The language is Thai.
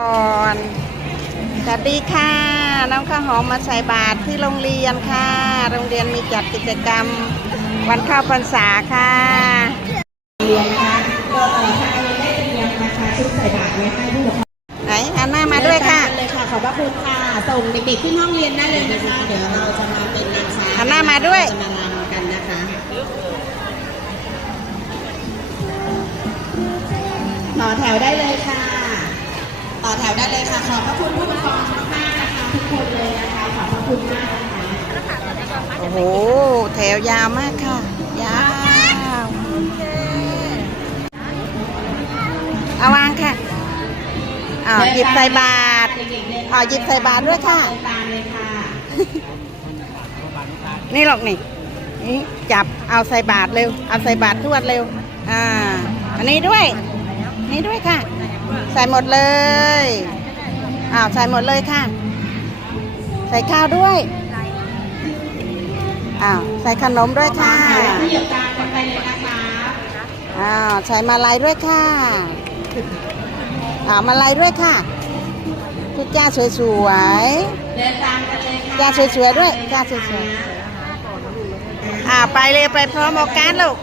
ก่อนสวัสดีค่ะ น้องข้าวหอมมาใส่บาตรที่โรงเรียนค่ะ โรงเรียนมีจัดกิจกรรมวันเข้าพรรษาค่ะเรียนนะคะก็เอ่อทางโรงเรียนได้เตรียมนะคะชุดใส่บาตรไว้ให้ผู้ปกครองไหนอันหน้ามาด้วยค่ะเดินตามกันเลยค่ะขอบพระคุณค่ะส่งเด็กๆขึ้นห้องเรียนได้เลยนะคะ เดี๋ยวเราจะมาเป็นนางฟ้าหันหน้ามาด้วยจะมาลำกันนะคะต่อแถวได้เลยค่ะ ต่อแถวได้เลยค่ะ ขอบพระคุณผู้ปกครองมากๆนะคะทุกคนเลยนะคะ ขอบพระคุณมากนะคะโอ้โห แถวยาวมากค่ะ ยาว เอาวางค่ะอ่าหยิบใส่บาตรเอ่าหยิบใส่บาตรด้วยค่ะนตามเลยค่ะ นี่หรอกนี่นี่จับเอาใส่บาตรเร็ว เอาใส่บาตรทวดเร็ว อ่า อันนี้ด้วย นี่ด้วยค่ะ ใส่หมดเลย อ้าวใส่หมดเลยค่ะ ใส่ข้าวด้วย อ้าวใส่ขนมด้วยค่ะอ้าวใส่มาลัยด้วยค่ะอ้าวมาลัยด้วยค่ะทุกจ้าสวยเดินตามกันเลยค่ะๆจ้าสวยๆด้วยจ้าสวยๆอ่าไปเลยไปพร้อมโอกาสลูก